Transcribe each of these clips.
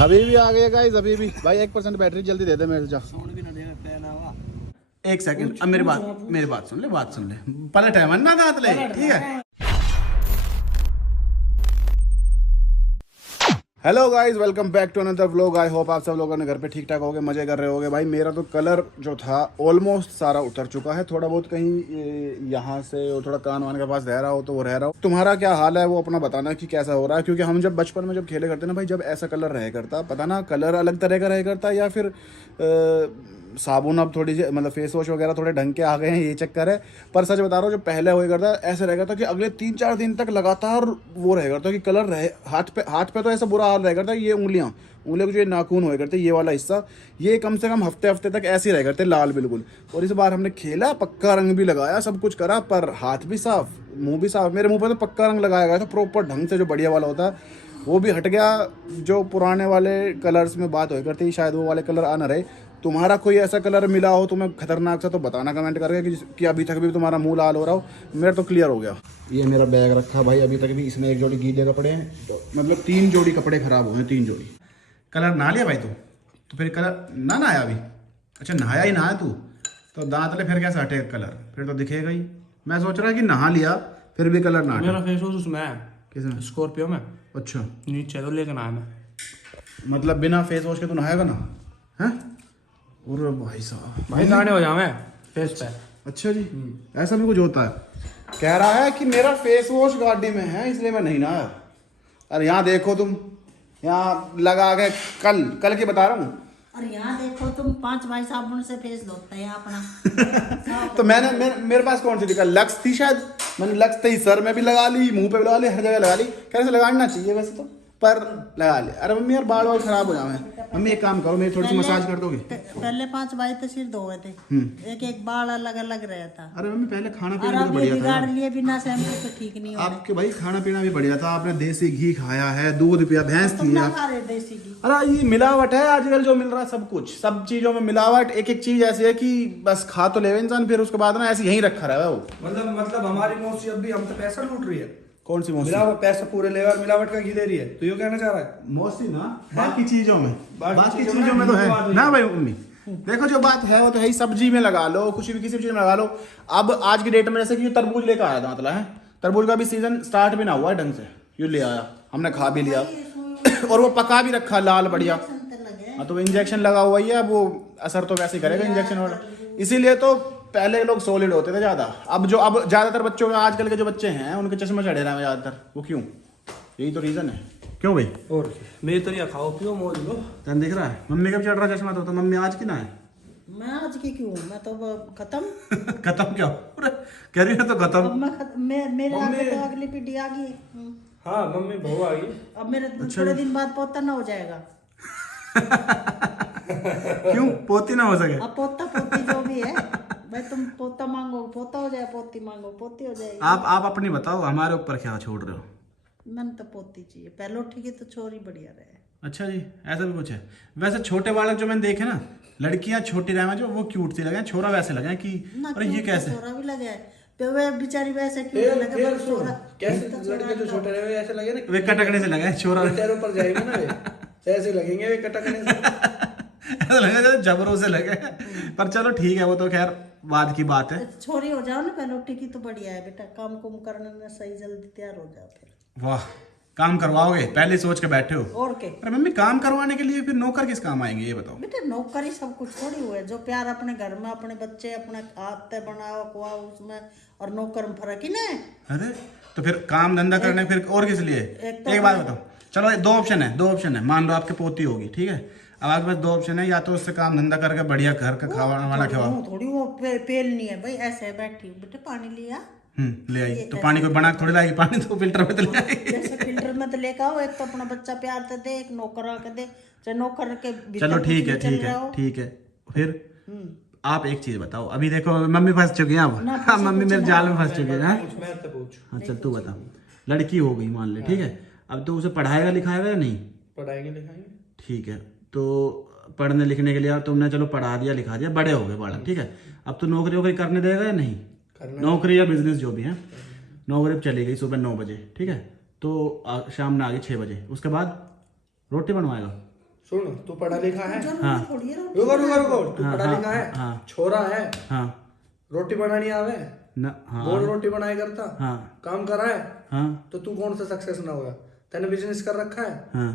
अभी भी आ गए गाइस, अभी भी भाई 1% बैटरी जल्दी दे दे मेरे जा। एक सेकंड, अब मेरी बात सुन ले, पलट है मन ना दांत ले, ठीक है। Hello guys, welcome back to another vlog. I hope आप सब लोगों ने घर पे ठीक ठाक होगे, मजे कर रहे होगे। भाई मेरा तो कलर जो था ऑलमोस्ट सारा उतर चुका है, थोड़ा बहुत कहीं यहाँ से और थोड़ा कान वान के पास रह रहा हो तो वो रह रहा हो। तुम्हारा क्या हाल है वो अपना बताना कि कैसा हो रहा है, क्योंकि हम जब बचपन में जब खेले करते ना भाई, जब ऐसा कलर रह करता, पता ना कलर अलग तरह का रह करता या फिर साबुन अब थोड़ी सी मतलब फेस वॉश वगैरह थोड़े ढंग के आ गए हैं, ये चक्कर है। पर सच बता रहा हूँ, जो पहले हुआ करता ऐसे रह करता कि अगले 3-4 दिन तक लगातार वो रह करता कि कलर रहे हाथ पे तो ऐसा बुरा हाल रह करता। ये उंगलियों के जो नाखून हुए करते, ये वाला हिस्सा, ये कम से कम हफ्ते तक ऐसे ही रह करते लाल बिल्कुल। और इस बार हमने खेला, पक्का रंग भी लगाया, सब कुछ करा, पर हाथ भी साफ, मुंह भी साफ। मेरे मुंह पे तो पक्का रंग लगाया गया था प्रॉपर ढंग से, जो बढ़िया वाला होता है वो भी हट गया। जो पुराने वाले कलर्स में बात हो करती, शायद वो वाले कलर आ ना रहे। तुम्हारा कोई ऐसा कलर मिला हो तुम्हें खतरनाक सा तो बताना कमेंट करके कि अभी तक भी तुम्हारा मुंह लाल हो रहा हो। मेरा तो क्लियर हो गया। ये मेरा बैग रखा भाई, अभी तक भी इसमें एक जोड़ी गीले कपड़े हैं, तो मतलब 3 जोड़ी कपड़े खराब हुए हैं, 3 जोड़ी। कलर नहा लिया भाई तू? तो फिर कलर ना नहाया अभी? अच्छा नहाया ही नहाया तू तो दांत ले, फिर कैसे हटेगा कलर? फिर तो दिखेगा ही। मैं सोच रहा कि नहा लिया फिर भी कलर ना। मेरा फेस वॉश उसमें है। किसमें? स्कॉर्पियो में। अच्छा नीचे तो लेकर आया मैं। मतलब बिना फेस वॉश के तो नहाएगा ना? हैं? और भाई साहब, भाई दाने हो जावे फेस पे। अच्छा जी, ऐसा भी कुछ होता है? कह रहा है कि मेरा फेस वॉश गाड़ी में है इसलिए मैं नहीं नहाया। अरे यहाँ देखो तुम, यहाँ लगा के कल की बता रहा हूँ। और यहाँ देखो तुम 5 भाई साबुन से फेस धोते हैं अपना। तो मेरे पास कौन सी थी? लक्स थी शायद, मैंने लक्स थी, सर में भी लगा ली, मुंह पे भी लगा ली, हर जगह लगा ली। कैसे लगाना चाहिए वैसे तो, पर लगा लिया। अरे मम्मी यार बाल खराब हो जाए। मम्मी एक काम करो, मेरी थोड़ी सी मसाज कर दोगे? पहले 5 भाई तो सिर धोए थे, एक बाल अलग अलग रहता। अरे मम्मी पहले खाना और पीना अब भी ये बढ़िया बिगाड़ था। लिए बिना शैम्पू के ठीक नहीं हो। आपके भाई खाना पीना भी बढ़िया था, आपने देसी घी खाया है, दूध पिया, भैंस तुम थी ना आप। खा रहे देसी घी। अरे ये मिलावट है आजकल जो मिल रहा है, सब कुछ, सब चीजों में मिलावट। एक एक चीज ऐसी है कि बस खा तो ले इंसान, फिर उसके बाद ना ऐसे यहीं रखा रहा है वो। मतलब हमारी मौसी अब भी हम तो पैसा लूट रही है। कौन सी मौसी? मिलावट पैसा पूरे लेवर मिलावट का घी दे रही है, तो ये कहना चाह रहा है? मौसी ना बाकी चीजों में, बाकी चीजों में तो है ना भाई मम्मी। देखो जो बात है वो तो है ही, सब्जी में लगा लो, कुछ भी किसी भी चीज में लगा लो। अब आज की डेट में जैसे कि तरबूज लेकर आया था, मतलब है तरबूज का भी सीजन स्टार्ट भी ना हुआ ढंग से, यूँ ले आया, हमने खा भी लिया और वो पका भी रखा लाल बढ़िया। हाँ तो इंजेक्शन लगा हुआ ही है, अब वो असर तो वैसे ही करेगा इंजेक्शन वाला। इसीलिए तो पहले लोग सॉलिड होते थे ज्यादा। अब ज्यादातर बच्चों में, आजकल के जो बच्चे हैं उनके चश्मे चढ़े रहे हैं ज्यादातर। वो क्यों? यही तो रीजन है। क्यों भाई? और मेरी तो खाओ पियो मौज लो। तन दिख रहा है मम्मी कब चढ़ रहा चश्मा? तो मम्मी आज की ना है। मैं आज की क्यों? मैं तो खत्म। खत्म क्या कह रही है? तो खत्म। अब मेरे आगे तो अगली पीढ़ी आ गई। हाँ मम्मी बहू आ गई। अब मेरे थोड़े दिन बाद पोता ना हो जाएगा। क्यों पोती ना हो सके? अब पोता पोती जो भी है भाई, तुम पोता मांगो पोता हो जाए, पोती मांगो पोती हो जाएगी। आप अपनी बताओ, हमारे ऊपर क्या छोड़ रहे हो? मैंने तो पोती चाहिए, पहले ठीक है तो छोरी बढ़िया रहे। अच्छा जी, ऐसा भी कुछ है? वैसे छोटे बालक जो मैंने देखे ना, लड़कियां छोटी रहे जो वो क्यूट सी लगे, छोरा वैसे लगे कि अरे ये कैसे? छोरा भी लगे वे बेचारी वैसे क्यों लगे? छोरा कैसे लड़के जो छोटे रहे ऐसे लगे ना, वे कटकने से लगे, छोरा पैरों पर जाएंगे ना वे ऐसे लगेंगे, वे कटकने से ऐसा लगे जैसे जबरों से लगे। पर चलो ठीक है, वो तो खैर बाद की बात है। छोरी हो जाओ ना पहले ठीक ही तो बढ़िया है बेटा, काम कुम करने में सही जल्दी तैयार हो जाओ फिर। वाह, काम करवाओगे? पहले सोच के बैठे हो। और क्या? अरे मम्मी काम करवाने के लिए फिर नौकर किस काम आएंगे ये बताओ? बेटा नौकरी सब कुछ थोड़ी हुआ है। जो प्यार अपने घर में अपने बच्चे अपने हाथ से बनाओ खुआ उसमें, और नौकर में फर्क ही ना है। अरे तो फिर काम धंधा करने फिर और किस लिए? एक बात बताओ, चलो 2 ऑप्शन है, मान लो आपकी पोती होगी, ठीक है, अब आपके पास 2 ऑप्शन है, या तो उससे काम धंधा करके बढ़िया घर का खाना वाना खिलाओ। थोड़ी वो पेल नहीं है भाई, ऐसे बैठी हूँ बेटा, पानी लिया ले आई तो पानी कोई बना थोड़ी लाएगी, पानी तो फिल्टर में तो ले आई। जैसे फिल्टर में तो लेकर आओ, एक तो अपना बच्चा प्यार तो दे, एक नौकर आके दे, चाहे नौकर के चलो ठीक है। फिर आप एक चीज बताओ, अभी देखो मम्मी फंस चुकी है अब। हाँ मम्मी मेरे जाल में फंस चुकी है। हाँ चल तू बता, लड़की हो गई मान ले, ठीक है, अब तो उसे पढ़ाएगा लिखाएगा या नहीं? पढ़ाएंगे लिखाएंगे। ठीक है, तो पढ़ने लिखने के लिए तुमने चलो पढ़ा दिया लिखा दिया, बड़े हो गए बालक, ठीक है, अब तो नौकरी वोकरी करने देगा या नहीं? नौकरी या बिजनेस जो भी है, नौकरी चली गई सुबह 9 बजे, ठीक है, तो शाम में आ गई 6 बजे, उसके बाद रोटी बनवाएगा? सुन, तू पढ़ा लिखा है? जरूरी थोड़ी है रोटी रुको रुको रुको, तू हाँ, पढ़ा हाँ, लिखा है? हाँ। छोरा है, हाँ रोटी बनानी आवे? न हाँ गोल रोटी बनाई करता? हाँ काम करा है? हाँ तो तू कौन सा सक्सेस ना होगा? तैने बिजनेस कर रखा है? हाँ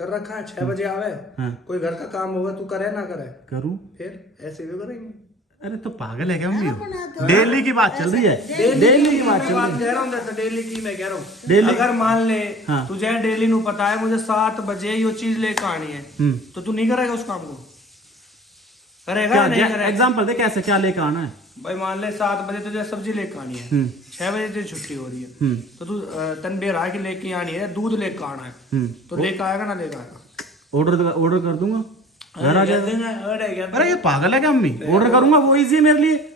कर रखा है, 6 बजे आवे, हाँ। कोई घर का काम होगा तू करे ना करे? करूँ? फिर ऐसे भी करेंगे। अरे तो पागल है क्या मम्मी? बना दो। डेली की बात चल रही है, डेली की बात चल रही है। कह रहा हूँ, जैसे डेली की मैं कह रहा हूँ, डेली- अगर मान ले हाँ। तुझे डेली नु पता है मुझे 7 बजे ये चीज लेकर आनी है, तो तू नहीं करेगा उस काम को? करेगा या नहीं करेगा? एग्जाम्पल दे, कैसे क्या लेकर आना है? भाई मान ले 7 बजे तुझे सब्जी लेकर आनी है, 6 बजे तुझे छुट्टी हो रही है, तो तू तन बेरा की लेके आनी है, दूध लेकर आना है, तो लेकर आएगा ना लेकर आएगा? ऑर्डर कर दूंगा, घर आ जाएगा। अरे अरे ये पागल है क्या मम्मी? ऑर्डर करूंगा, वो इजी है मेरे लिए।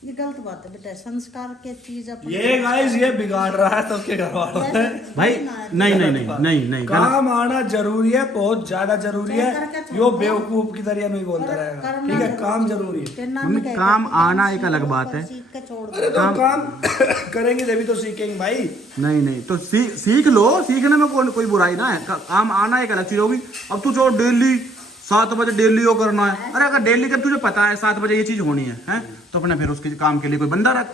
ये गलत बात है बेटा, संस्कार के चीज अपन ये गाइस ये बिगाड़ रहा है सबके घर वालों ने। भाई नहीं नहीं नहीं नहीं नहीं गलत। काम आना जरूरी है, बहुत ज्यादा जरूरी है। यो बेवकूफ की तरह नहीं बोलता रहेगा, ठीक है? काम जरूरी है। मम्मी काम आना एक अलग बात है। सीख के छोड़ दो। अरे तो काम करेंगे तभी तो सीखेंगे भाई। नहीं नहीं तो सीख लो, सीखने में कोई बुराई ना है। काम आना एक अलग चीज होगी। अब तू जो डेली 7 बजे डेली वो करना है, अरे अगर डेली जब तुझे पता है 7 बजे ये चीज होनी है तो अपने फिर उसके काम के लिए कोई बंदा रख।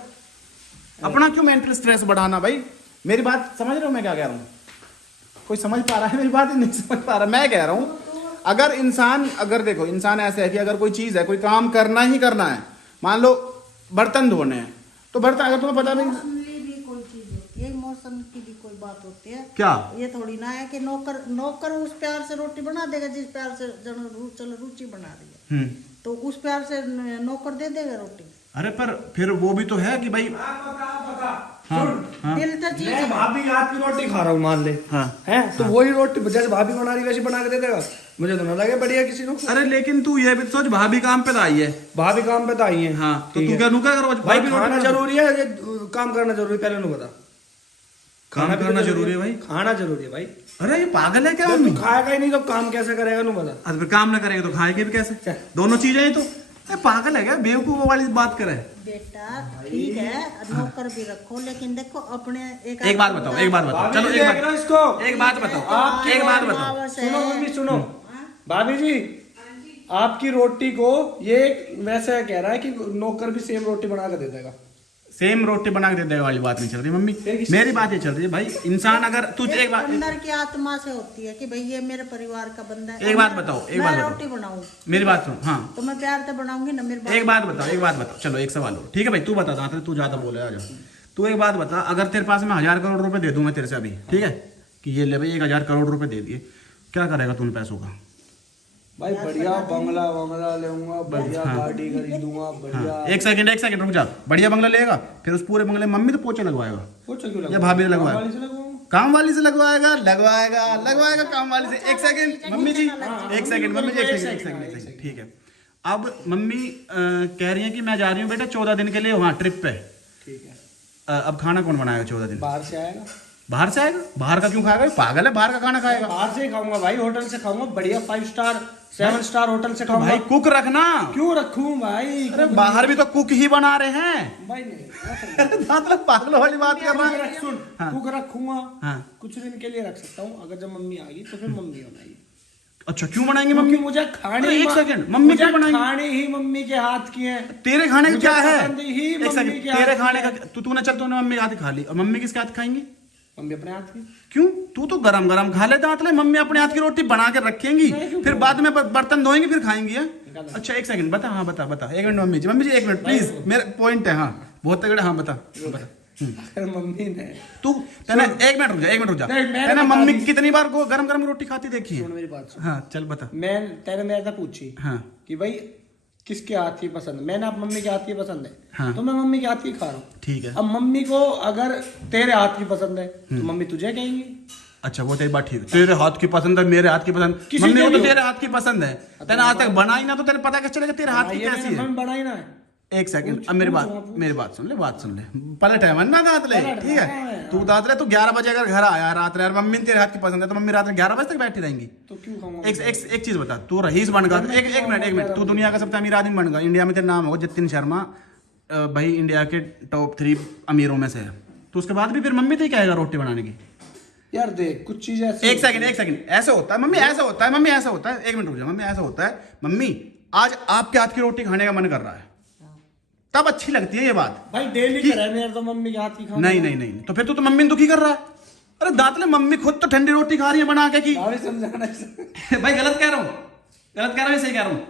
अपना क्यों मेंटल स्ट्रेस बढ़ाना भाई? मेरी बात समझ रहे हो मैं क्या कह रहा हूँ? कोई समझ पा रहा है मेरी बात? नहीं समझ पा रहा। मैं कह रहा हूँ अगर देखो इंसान ऐसे है कि अगर कोई चीज है, कोई काम करना ही करना है, मान लो बर्तन धोने हैं, तो बर्तन अगर तुम्हें पता नहीं इमोशनली भी कोई चीज होती है, इमोशन की भी कोई बात होती है। क्या ये थोड़ी ना है कि नौकर उस प्यार से रोटी बना देगा जिस प्यार से चलो रुचि बना रही है, तो उस प्यार से नौकर दे देगा रोटी। अरे पर फिर वो भी तो है कि भाई हाँ, हाँ, दिल तो चीज मैं भाभी के हाथ की रोटी खा रहा हूँ मान ले, हाँ, है तो वही रोटी जैसे भाभी बना रही वैसी बना के दे देगा? मुझे तो ना लगे बढ़िया किसी को। अरे लेकिन तू ये भी सोच, भाभी काम पे तो आई है। भाभी काम पे तो आई है, हाँ तो तू क्या रुका करो भाई खाना जरूरी है ये काम करना जरूरी? पहले नु बता। काम करना जरूरी है भाई। खाना जरूरी है भाई। अरे ये पागल है क्या जब मम्मी? तू खाएगा ही नहीं तो काम कैसे करेगा नु बता। अरे फिर काम ना करेगा तो खाएंगे भी कैसे? दोनों चीजें ही तो। ये पागल है क्या? बेवकूफ वाली बात करे। बेटा ठीक है, नौकर भी रखो, लेकिन देखो अपने एक बात बताओ, एक बात बताओ, चलो एक बात इसको एक बात बताओ, एक बात बताओ। सुनो मम्मी सुनो, भाभी जी आपकी रोटी को ये वैसे कह रहा है कि नौकर भी सेम रोटी बना कर दे देगा। सेम रोटी बना के दे देगा वाली बात नहीं चल रही मम्मी, मेरी बात ये चल रही है भाई। इंसान अगर तू एक बात अंदर की आत्मा से होती है कि भाई ये मेरे परिवार का बंदा है। एक बात बताओ, एक बात मैं बताओ। रोटी बनाऊं मेरी बात सुन। हाँ तो मैं प्यार से बनाऊंगी ना मेरे एक बात बताओ, एक बात बताओ। चलो एक सवाल हो, ठीक है भाई तू बता, तू ज्यादा बोले आ जा। तू एक बात बता, अगर तेरे पास मैं 1000 करोड़ रुपए दे दूं मैं तेरे से अभी, ठीक है कि ये ले भाई 1000 करोड़ रुपए दे दिए, क्या करेगा तूने पैसों का? भाई बढ़िया बंगला लेऊंगा, बढ़िया गाड़ी खरीदूंगा, बढ़िया। एक सेकंड रुक जा। बढ़िया बंगला लेगा, फिर उस पूरे बंगले में मम्मी तो पोछा लगवाएगा या भाभी ने लगवाएगा? काम वाली से लगवाएगा काम वाली से। एक सेकंड मम्मी जी, एक सेकंड मम्मी जी, एक सेकंड ठीक है। अब मम्मी कह रही है कि मैं जा रही हूँ बेटा 14 दिन के लिए वहाँ ट्रिप पे, ठीक है। अब खाना कौन बनाएगा 14 दिन? बाहर से आएगा। बाहर से आएगा? बाहर का क्यों खाएगा? पागल है, बाहर का खाना खाएगा? बाहर से ही खाऊंगा भाई, होटल से खाऊंगा, बढ़िया 5 स्टार 7 स्टार होटल से खाऊंगा। भाई कुक रखना। क्यों रखूं भाई? अरे बाहर भी तो कुक ही बना रहे हैं भाई नहीं मतलब पागलों वाली बात कर रहा है। सुन, कुक रखूंगा, हाँ। कुछ दिन के लिए रख सकता हूँ, अगर जब मम्मी आ गई तो फिर मम्मी बनाएगी। अच्छा क्यों बनाएंगे मम्मी? मुझे खाने अरे एक सेकंड, मम्मी क्यों बनाएंगी? खाने ही मम्मी के हाथ की है। तेरे खाने का मुझे क्या है? पसंद ही एक मम्मी सेकंड, के हाथ तेरे की खाने है। का तूने चल तूने मम्मी के हाथ ही खा ली और मम्मी किसके हाथ खाएंगी? मम्मी अपने हाथ की। क्यों? तू तो गरम गरम खा ले दांत ले, मम्मी अपने हाथ की रोटी बना के रखेंगी, फिर बाद में बर्तन धोएंगी फिर खाएंगी है? अच्छा एक सेकंड बता, हाँ बता एक मिनट मम्मी जी एक मिनट प्लीज, मेरा पॉइंट है। हाँ बहुत तगड़े, हाँ बता। अगर मम्मी ने तू तेने एक मिनट रुक जा नहीं, मैंने तेने बता मम्मी दी। कितनी बार को गरम गरम रोटी खाती देखी है? सुन मेरी बात सुन। हाँ चल बता। तेरे मेरे से पूछी हाँ कि भाई किसके हाथ की पसंद है, मैंने आप मम्मी के हाथ की पसंद है, हाँ। तो मैं मम्मी के हाथ की खा रहा हूँ। ठीक है। अब मम्मी को अगर तेरे हाथ की पसंद है तो मम्मी तुझे कहेंगी। अच्छा वो तेरी बात ठीक है, तेरे हाथ की पसंद है, मेरे हाथ की पसंद, किसी मम्मी के को तो भी हो। तेरे हाथ की पसंद है, तेने आज तक बनाई ना तो तेरे पता कैसे चलेगा तेरे हाथ की ये कैसी मैंने है? मम्मी बनाई ना है। एक सेकंड, अब मेरी बात सुन ले पलट है ना दांत ले, पलट ठीक है? है। तू दांत ले, तू 11 बजे अगर घर आया रात रे, मम्मी तेरे हाथ की पसंद है तो मम्मी रात में 11 बजे तक बैठी रहेंगी? तो क्यों खाऊंगा? एक चीज बता, तू रईस बन गया, एक मिनट, तू दुनिया का सबसे अमीर आदमी बन गया, इंडिया में तेरा नाम होगा जतिन शर्मा, भाई इंडिया के टॉप 3 अमीरों में से है, तो उसके बाद भी फिर मम्मी तो ही कहेगा रोटी बनाने की? यार देख कुछ चीज ऐसी एक सेकंड ऐसे होता है मम्मी, ऐसा होता है मम्मी, ऐसा होता है, 1 मिनट रुक जाओ मम्मी, ऐसा होता है मम्मी, आज आपके हाथ की रोटी खाने का मन कर रहा है, तब अच्छी लगती है ये बात। भाई डेली करे मेरे तो मम्मी के हाथ की खाना। नहीं, तो फिर तो तुम मम्मी दुखी कर रहा है। अरे दांतले, मम्मी खुद तो ठंडी रोटी खा रही है बना के की। भाई समझाना भाई गलत कह रहा हूँ, सही कह रहा हूँ?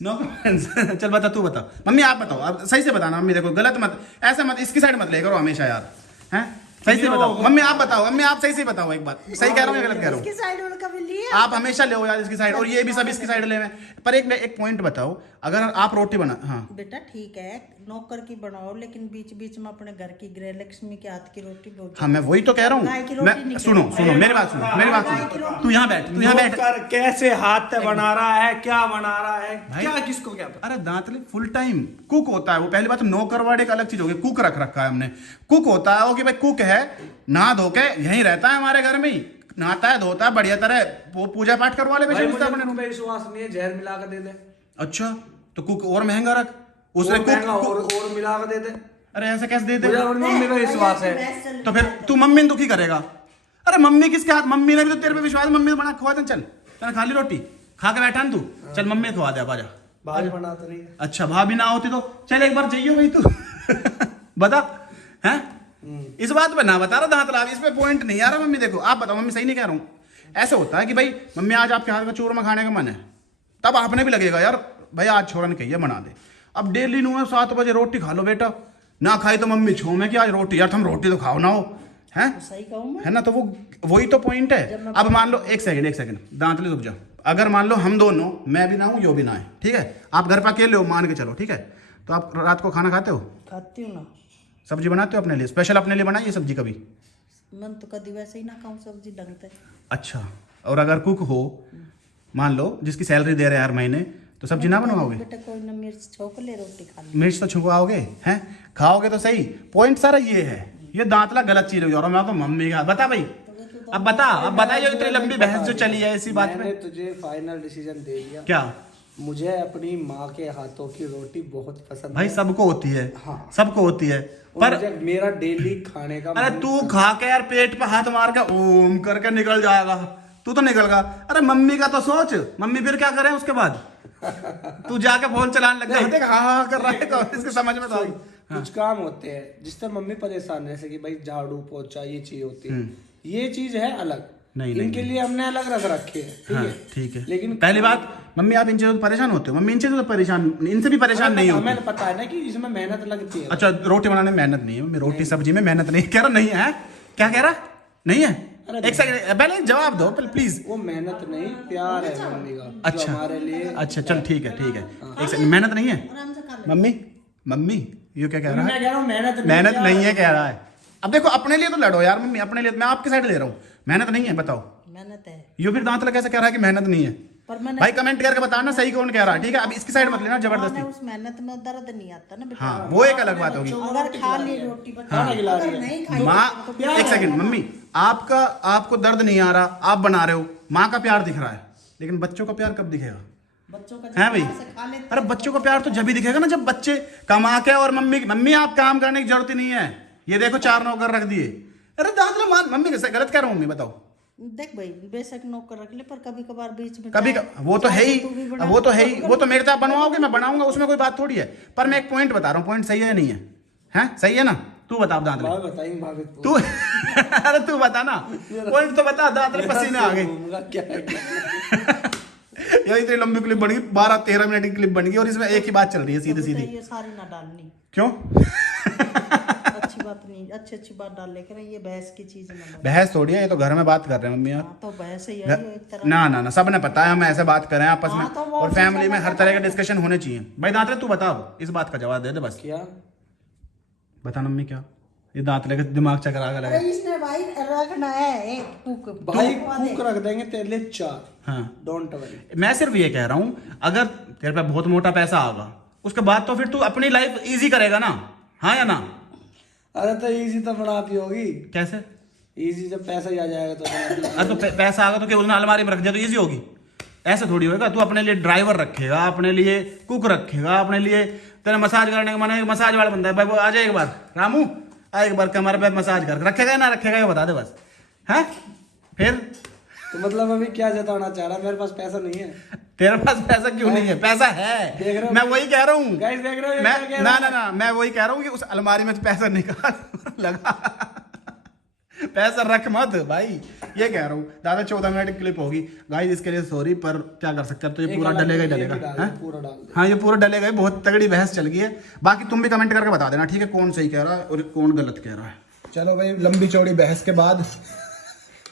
No comments. चल बता, तू बता मम्मी, आप बताओ, आप सही से बताना मम्मी, देखो गलत मत, ऐसा मत, इसकी साइड मत ले करो हमेशा यार, हैं? सही से बताओ मम्मी, आप बताओ मम्मी, आप सही से बताओ एक बात, सही कह रहा हूँ या गलत कह रहा हूँ? इसकी साइड और कभी लिए आप हमेशा ले यार इसकी साइड, और ये भी सब इसकी साइड ले में। पर एक पॉइंट बताओ, अगर आप रोटी बना, हाँ बेटा ठीक है नौकर की बनाओ, लेकिन बीच बीच में अपने घर की गृह लक्ष्मी के हाथ की रोटी बहुत। हाँ मैं वही तो कह रहा गाय की हूँ, रोटी मैं नहीं सुनो खानी। मेरी बात सुनो, तू यहाँ बैठ, नौकर कैसे हाथ से बना रहा है, क्या बना रहा है, क्या किसको क्या पता। अरे दांतले फुल टाइम कुक होता है वो, पहली बात नौकर वर्ड एक अलग चीज होगी, कुक रख रखा है हमने। कुक होता है वो कि भाई कुक है, नहा धो के यहीं रहता है हमारे घर में ही, नहाता है धोता है बढ़िया तरह, वो पूजा पाठ करवा ले भाई मुझे अपने रूम कुक में। पे विश्वास नहीं है, जहर मिला कर दे दे। अच्छा तो कुक और महंगा रख, उसने और महंगा कुक, और मिला कर दे दे। अरे ऐसे कैसे दे मुझे दे? अपनी मम्मी पे विश्वास है। तो फिर तू मम्मी ने दुखी करेगा? अरे मम्मी किसके हाथ, मम्मी ने भी तो तेरे पे विश्वास, मम्मी ने बना खवा दे, चल तूने खा ली रोटी, खा के बैठा ना तू, चल मम्मी ने खवा दे, अब आजा। भाई बना तो नहीं है। अच्छा भाभी ना होती तो चल एक बार जाइयो भाई तू। बता हैं, इस बात पे ना बता रहा दांत ला, इस पे पॉइंट नहीं आ रहा मम्मी। देखो आप बताओ मम्मी, सही नहीं कह रहा हूँ? ऐसा होता है कि भाई मम्मी आज आपके हाथ का चूरमा खाने का मन है, तब आपने भी लगेगा यार भाई आज छोरा ने कही है बना दे। अब डेली नू 7 बजे रोटी खा लो बेटा, ना खाई तो मम्मी छो में कि आज रोटी, यार तुम रोटी तो खाओ ना हो, हैं? सही कहूँ मैं? है ना, तो वो वही तो पॉइंट है। अब मान लो एक सेकंड दांतले रुक जाओ, अगर मान लो हम दोनों, मैं भी ना हूँ यो भी ना है, ठीक है, आप घर पर अकेले हो मान के चलो, ठीक है, तो आप रात को खाना खाते हो, खाती हूँ ना। सब्जी बनाते हो अपने लिए, स्पेशल अपने लिए बनाई ये सब्जी कभी? मन तो कभी वैसे ही ना खाऊं सब्जी ढंग से। अच्छा, और अगर कुक हो मान लो जिसकी सैलरी दे रहे हैं हर महीने, तो सब्जी ना बनवाओगे? बेटा कोई ना मिर्च छोक ले रोटी खा ले। मिर्च तो छुपाओगे हैं, खाओगे तो सही। पॉइंट सारा ये है, ये दांतला गलत चीज हो गया। मैं तो मम्मी का बता भाई, अब बताइए इतनी लंबी बहस जो चली है इसी बात मैंने पे। तुझे फाइनल डिसीजन दे दिया। क्या? मुझे अपनी माँ के हाथों की रोटी बहुत पसंद भाई है। सबको होती है, हाँ। सबको होती है, और पर मुझे मेरा डेली खाने का अरे मन तू खा के यार पेट पे हाथ मार के ओम करके निकल जाएगा, तू तो निकल गया। अरे मम्मी का तो सोच, मम्मी फिर क्या करे उसके बाद? तू जाके फोन चलाने लग गया, हाँ हाँ कर रहा है, तो इसके समझ में तो आई। कुछ काम होते हैं जिससे मम्मी परेशान, जैसे कि भाई झाड़ू पोछा ये चीज होती है, ये चीज है अलग, नहीं, इनके लिए हमने अलग रख रखे हैं, ठीक हाँ, है? ठीक है। लेकिन पहली बात मम्मी आप इन चीजों से परेशान होते हो? मम्मी इन चीजों से परेशान, इनसे भी परेशान नहीं होती? हमें पता है ना कि इसमें मेहनत लगती है। अच्छा रोटी बनाने में मेहनत नहीं है मम्मी, रोटी सब्जी में मेहनत नहीं कह रहा, नहीं है क्या कह रहा, नहीं है? एक सेकंड पहले जवाब दो प्लीज। वो मेहनत नहीं, प्यार है मम्मी का, जो अच्छा हमारे लिए। अच्छा चल ठीक है एक सेकंड, मेहनत नहीं है आराम से खा ले। मम्मी ये क्या कह रहा मैं है? कह रहा हूँ मेहनत मेहनत प्यार नहीं है कह रहा है। अब देखो अपने लिए तो लड़ो यार मम्मी, अपने लिए मैं आपकी साइड ले रहा हूँ, मेहनत नहीं है बताओ। मेहनत है यो फिर दांत कैसे कह रहा है कि मेहनत नहीं है? पर मैंने भाई कमेंट करके बताना सही कौन कह रहा है, ठीक है? अब इसकी साइड मत लेना जबरदस्ती। उस मेहनत में दर्द नहीं आता ना बेटा। हाँ वो एक अलग बात होगी। अगर खा ली रोटी बता खाना खिला रही अगर है। नहीं खाई माँ तो एक सेकंड मम्मी, आपको दर्द नहीं आ रहा, आप बना रहे हो, माँ का प्यार दिख रहा है, लेकिन बच्चों का प्यार कब दिखेगा? बच्चों का है भाई? प्यार से खा लेते अरे बच्चों का प्यार तो जब भी दिखेगा ना जब बच्चे कमा के, और मम्मी आप काम करने की जरूरत ही नहीं है, ये देखो 4 नौकर रख दिए। अरे दांतले मान, मम्मी कैसे गलत कह रहा हूँ मम्मी बताओ? देख भाई बेशक नौकर रख ले, पर कभी कभार बीच में कभी चाहे- वो तो है ही, चाहे तू भी बना वो तो ले, है ही, वो तो मेरे साथ बनवाओगे मैं बनाऊंगा, उसमें कोई बात थोड़ी है। पर मैं एक पॉइंट बता रहा हूँ, पॉइंट सही है नहीं है? हैं सही है ना? तू बता दांतले, भाभी बताएंगे भाभी तू अरे तू बता ना, पॉइंट तो बता, दांतले पसीने आ गए। क्या है ये इतनी लंबी क्लिप बन गई, 12-13 मिनट की क्लिप बन गई, और इसमें एक ही बात चल रही है सीधी सीधी। ये सारी ना डालनी, क्यों? अच्छी बात नहीं, अच्छी बात डाल लेकर ये बहस की चीज ना डाल। बहस थोड़ी है, ये तो घर में बात कर रहे हैं मम्मी यार। हाँ, तो बहस ही है ये एक तरह। ना सब ने पता है हम ऐसे बात करें आपस में, हाँ, तो वो और चीज़ फैमिली में अलग हर है। तरह के डिस्कशन होने चाहिए। भाई दांतले तू बता, इस बात का जवाब दे दे बस। क्या बता मम्मी क्या, ये दांतले का दिमाग चकरा के लगा। अरे इसने भाई रखना है एक कुक भाई तो वादे। कुक रख देंगे तेरे लिए 4, हाँ डोंट वरी। मैं सिर्फ ये कह रहा हूँ, अगर तेरे पे बहुत मोटा पैसा आगा उसके बाद तो फिर तू अपनी लाइफ इजी करेगा ना, हाँ या ना? अरे तो इजी तो बनाती होगी, कैसे इजी जब पैसा ही आ जाएगा तो बनाती होगी। अरे तो पैसा आगा तो क्या उसने अलमारी में रख दिया तो इजी होगी? ऐसे थोड़ी होगा। तू अपने लिए ड्राइवर रखेगा, अपने लिए कुक रखेगा, अपने लिए तेरा मसाज करने का मन है, मसाज वाला बंदा है भाई, वो आ जाए एक बार, रामू आ एक बार कमर पे मसाज कर रखेगा या ना रखेगा ये बता दे बस, है फिर तो मतलब अभी क्या जताना चाह रहा, मेरे पास पैसा नहीं है। तेरे पास पैसा क्यों नहीं है? पैसा है, देख रहे हो? मैं वही कह रहा हूँ। गाइस देख रहे हो ये मैं क्या कह रहा है? ना मैं वही कह रहा हूँ कि उस अलमारी में तो पैसा निकाल लगा पैसा रख मत भाई, ये कह रहा हूँ। दादा 14 मिनट की क्लिप होगी गाइस, इसके लिए सॉरी, पर क्या कर सकते हैं। अब तो ये पूरा डलेगा ही डलेगा। पूरा डाल दे। हाँ ये पूरा डलेगा ही। बहुत तगड़ी बहस चल गई है। बाकी तुम भी कमेंट करके बता देना, ठीक है, कौन सही कह रहा है और कौन गलत कह रहा है। चलो भाई, लंबी चौड़ी बहस के बाद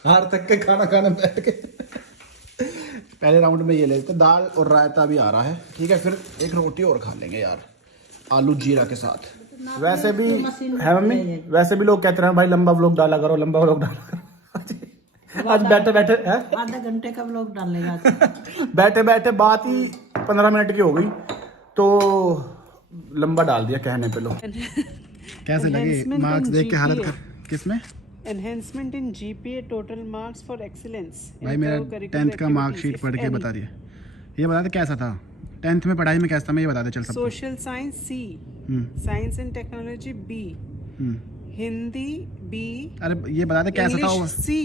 हार तक के खाना खाने बैठ के पहले राउंड में ये लेते, दाल और रायता भी आ रहा है, ठीक है। फिर एक रोटी और खा लेंगे यार, आलू जीरा के साथ। वैसे भी है मम्मी, वैसे भी लोग कहते हैं भाई लंबा व्लॉग डाला करो, लंबा व्लॉग डाला करो। आज बैठे बैठे है आधा घंटे का व्लॉग डालेगा बैठे बैठे बात ही 15 मिनट की हो गई, तो लंबा डाल दिया कहने पे लोग। कैसे लगे मार्क्स देख के हालत कर? किसमें? Enhancement in GPA total marks for excellence. भाई मेरा 10th का मार्कशीट पढ़ के बता दिए। ये बता दे कैसा था 10th में, पढ़ाई में कैसा था, मैं ये बता दे चल सबको। Social science C, science and technology B, Hindi B, अरे ये बता दे कैसा था। इंग्लिश सी,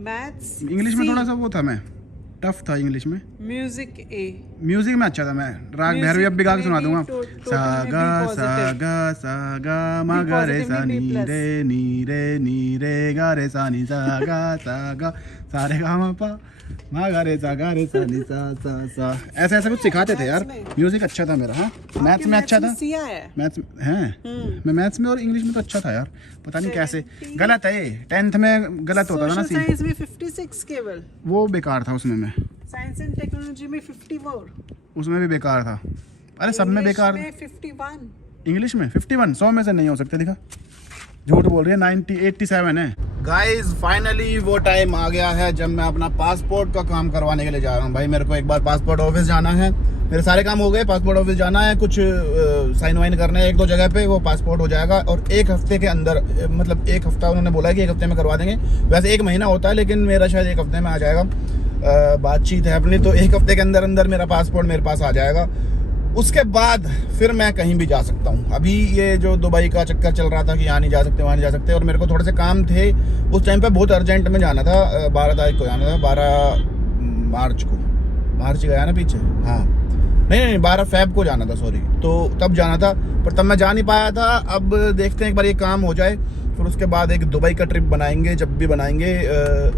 मैथ्स इंग्लिश में थोड़ा सा वो था, मैं टफ था इंग्लिश में। म्यूजिक ए, म्यूजिक में अच्छा था मैं। राग भैरवी अब भी गा के सुना दूंगा। सा गा सा गा मा गा रे सा नी रे गा रे सा नी सा गा सा रे गा मा गा रे सा नी सा ऐसा ऐसा कुछ सिखाते थे यार। म्यूजिक अच्छा था मेरा। हाँ मैथ्स में अच्छा था। मैथ्स है, मैं मैथ्स में और इंग्लिश में तो अच्छा था यार, पता नहीं कैसे। गलत है 10th में, गलत होता था ना। साइंस में 56 केवल, वो बेकार था उसमें। मैं साइंस एंड टेक्नोलॉजी में 54, उसमें भी बेकार था। अरे सब में बेकार। 51, इंग्लिश में 51, 100 में से नहीं हो सकते। दिखा, झूठ बोल रही है। 87 है। गाइस फाइनली वो टाइम आ गया है जब मैं अपना पासपोर्ट का काम करवाने के लिए जा रहा हूँ। भाई मेरे को एक बार पासपोर्ट ऑफिस जाना है। मेरे सारे काम हो गए, पासपोर्ट ऑफिस जाना है, कुछ साइन वाइन करने हैं 1-2 जगह पे, वो पासपोर्ट हो जाएगा। और 1 हफ्ते के अंदर, मतलब 1 हफ्ता उन्होंने बोला है कि 1 हफ्ते में करवा देंगे। वैसे 1 महीना होता है, लेकिन मेरा शायद 1 हफ्ते में आ जाएगा। बातचीत है अपनी, तो 1 हफ्ते के अंदर अंदर मेरा पासपोर्ट मेरे पास आ जाएगा। उसके बाद फिर मैं कहीं भी जा सकता हूँ। अभी ये जो दुबई का चक्कर चल रहा था कि यहाँ नहीं जा सकते, वहाँ नहीं जा सकते, और मेरे को थोड़े से काम थे उस टाइम पे, बहुत अर्जेंट में जाना था। 12 तारीख को जाना था, 12 मार्च को, मार्च गया ना पीछे, हाँ नहीं 12 फेब को जाना था, सॉरी। तो तब जाना था, पर तब मैं जा नहीं पाया था। अब देखते हैं, एक बार ये काम हो जाए, फिर उसके बाद एक दुबई का ट्रिप बनाएंगे। जब भी बनाएंगे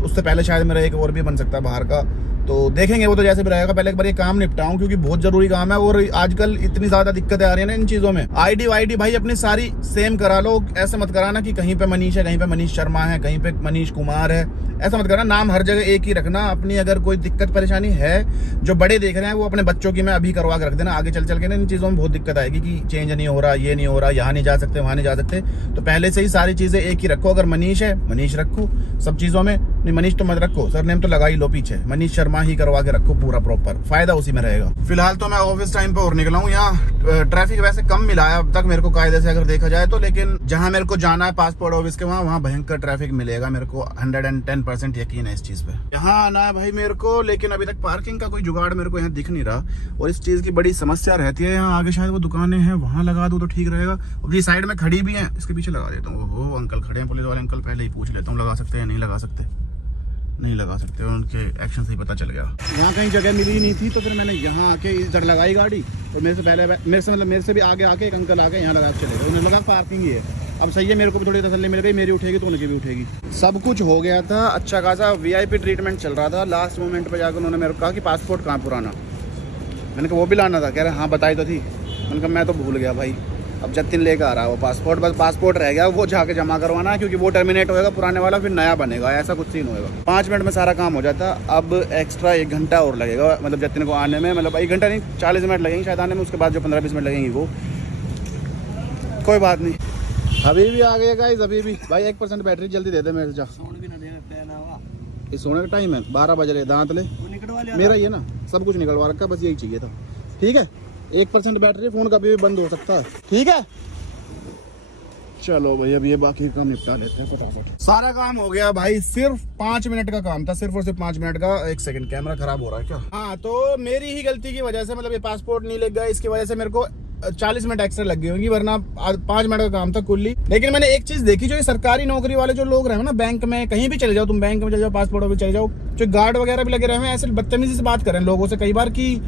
उससे पहले शायद मेरा एक और भी बन सकता है बाहर का, तो देखेंगे वो तो जैसे भी रहेगा। पहले एक बार ये काम निपटाऊं, क्योंकि बहुत जरूरी काम है। और आजकल इतनी ज्यादा दिक्कतें आ रही है ना इन चीजों में। आईडी वाईडी भाई अपनी सारी सेम करा लो। ऐसे मत कराना कि कहीं पे मनीष है, कहीं पे मनीष शर्मा है, कहीं पे मनीष कुमार है, ऐसा मत करना। नाम हर जगह एक ही रखना। अपनी अगर कोई दिक्कत परेशानी है, जो बड़े देख रहे हैं, वो अपने बच्चों की मैं अभी करवा के रख देना। आगे चल के ना इन चीजों में बहुत दिक्कत आएगी कि चेंज नहीं हो रहा, ये नहीं हो रहा, यहाँ नहीं जा सकते, वहाँ नहीं जा सकते। तो पहले से ही सारी चीजें एक ही रखो। अगर मनीष है, मनीष रखो सब चीजों में। नहीं मनीष तो मत रखो, सरनेम तो लगा ही लो पीछे, मनीष शर्मा ही करवा के रखो पूरा प्रॉपर, फायदा उसी में रहेगा। फिलहाल तो मैं ऑफिस टाइम पे और निकला हूँ। यहाँ ट्रैफिक वैसे कम मिला है अब तक मेरे को, कायदे से अगर देखा जाए तो। लेकिन जहाँ मेरे को जाना है पासपोर्ट ऑफिस के, वहाँ भयंकर ट्रैफिक मिलेगा। मेरे को 110% यकीन है इस चीज पे। यहाँ आना है भाई मेरे को, लेकिन अभी तक पार्किंग का कोई जुगाड़ मेरे को यहाँ दिख नहीं रहा, और इस चीज की बड़ी समस्या रहती है। यहाँ आगे शायद वो दुकानें हैं, वहाँ लगा दूं तो ठीक रहेगा। अब ये साइड में खड़ी भी है, इसके पीछे लगा देता हूँ। ओहो अंकल खड़े हैं, पुलिस वाले अंकल, पहले ही पूछ लेता हूँ लगा सकते हैं, नहीं लगा सकते, नहीं लगा सकते। उनके एक्शन से ही पता चल गया। यहाँ कहीं जगह मिली नहीं थी, तो फिर मैंने यहाँ आके इधर लगाई गाड़ी, और मेरे से पहले, मेरे से भी आगे आके एक अंकल आके यहाँ लगा के चले गए। उन्होंने लगा पार्किंग ही है। अब सही है, मेरे को भी थोड़ी तसल्ली मिल गई, मेरी उठेगी तो उनकी भी उठेगी। सब कुछ हो गया था, अच्छा खासा VIP ट्रीटमेंट चल रहा था। लास्ट मोमेंट पर जाकर उन्होंने मेरे को कहा कि पासपोर्ट कहाँ पुराना। मैंने कहा वो भी लाना था, कह रहे हाँ बताई तो थी। मैंने कहा मैं तो भूल गया भाई। अब जतिन लेकर आ रहा है वो पासपोर्ट, बस पासपोर्ट रह गया, वो जाके जमा करवाना है, क्योंकि वो टर्मिनेट होएगा पुराने वाला, फिर नया बनेगा, ऐसा कुछ सीन होएगा। 5 मिनट में सारा काम हो जाता। अब एक्स्ट्रा 1 घंटा और लगेगा, मतलब जतिन को आने में, मतलब 1 घंटा नहीं 40 मिनट लगेंगे शायद आने में। उसके बाद जो 15-20 मिनट लगेंगी वो कोई बात नहीं। अभी भी आ गए गाइस, अभी भी भाई 1% बैटरी जल्दी दे दे मेरे से। ये सोने का टाइम है, 12 बज रहे, दांत ले मेरा ये ना, सब कुछ निकलवा रखा, बस यही चाहिए था। ठीक है 1% बैटरी, फोन कभी भी बंद हो सकता है। ठीक है चलो भाई, अब ये बाकी काम निपटा लेते हैं फटाफट। सारा काम हो गया भाई, सिर्फ 5 मिनट का काम था, सिर्फ और सिर्फ 5 मिनट का। 1 सेकंड, कैमरा खराब हो रहा है क्या? हाँ, तो मेरी ही गलती की वजह से, मतलब ये पासपोर्ट नहीं लग गया, इसकी वजह से मेरे को 40 मिनट एक्स्ट्रा लग गई होंगी, वरना 5 मिनट का काम था कुल्ली। लेकिन मैंने एक चीज देखी, जो ये सरकारी नौकरी वाले जो लोग रहे ना, बैंक में कहीं भी चले जाओ तुम, बैंक में चले जाओ, पासपोर्ट ऑफिस चले जाओ, जो गार्ड वगैरह भी लगे रहे हैं, ऐसे बदतमीजी से बात कर रहे हैं लोगों से कई बार कि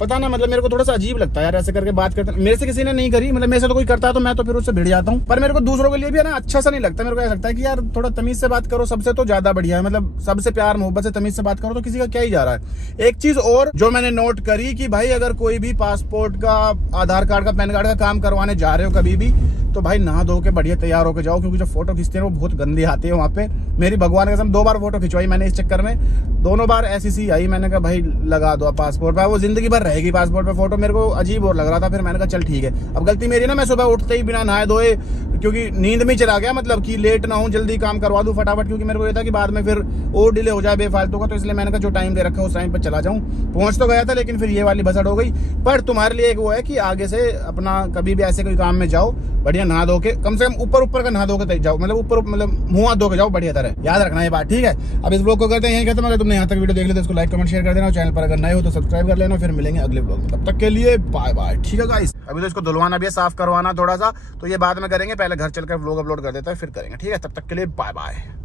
पता ना, मतलब मेरे को थोड़ा सा अजीब लगता है यार ऐसे करके बात करते। मेरे से किसी ने नहीं करी, मतलब मेरे से तो कोई करता है तो मैं तो फिर उससे भिड़ जाता हूँ, पर मेरे को दूसरों के लिए भी है ना अच्छा सा नहीं लगता। मेरे को ऐसा लगता है कि यार थोड़ा तमीज से बात करो, सबसे तो ज्यादा बढ़िया है, मतलब सबसे प्यार मोहब्बत से तमीज से बात करो, तो किसी का क्या ही जा रहा है। एक चीज और जो मैंने नोट करी कि भाई अगर कोई भी पासपोर्ट का, आधार कार्ड का, पैन कार्ड का काम करवाने जा रहे हो कभी भी, तो भाई नहा धो के बढ़िया तैयार होकर जाओ, क्योंकि जो फोटो खींचते हैं वो बहुत गंदी आती है वहाँ पे। मेरी भगवान के कसम 2 बार फोटो खिंचवाई मैंने इस चक्कर में, दोनों बार ऐसी सी आई। मैंने कहा भाई लगा दो पासपोर्ट पे, वो जिंदगी भर रहेगी पासपोर्ट पे फोटो। मेरे को अजीब और लग रहा था, फिर मैंने कहा चल ठीक है। अब गलती मेरी ना, मैं सुबह उठते ही बिना नहाए धोए, क्योंकि नींद में चला गया, मतलब कि लेट ना हूँ, जल्दी काम करवा दूँ फटाफट, क्योंकि मेरे को ये था कि बाद में फिर और डिले हो जाए बेफालतू का। तो इसलिए मैंने कहा जो टाइम दे रखा है उस टाइम पर चला जाऊँ। पहुंच तो गया था, लेकिन फिर ये वाली भसड़ हो गई। पर तुम्हारे लिए एक वो है कि आगे से अपना कभी भी ऐसे कोई काम में जाओ, बढ़िया नहा धो के, कम से कम ऊपर का नहा धो के जाओ, मतलब ऊपर, मतलब मुंह हाथ धो के जाओ बढ़िया तरह, याद रखना ये बात, ठीक है। अब इस ब्लॉग को करते हैं यहीं खत्म। अगर तुमने यहाँ तक वीडियो देख लिया तो इसको लाइक कमेंट शेयर कर देना, चैनल पर अगर नए हो तो सब्सक्राइब कर लेना। फिर मिलेंगे अगले ब्लॉग में, तब तक के लिए बाय बाय, ठीक है गाइस। अभी तो इसको धुलवाना भी है, साफ करवाना थोड़ा सा, तो ये बाद में करेंगे, पहले घर चलकर व्लॉग अपलोड कर देता है, फिर करेंगे, ठीक है। तब तक के लिए बाय बाय।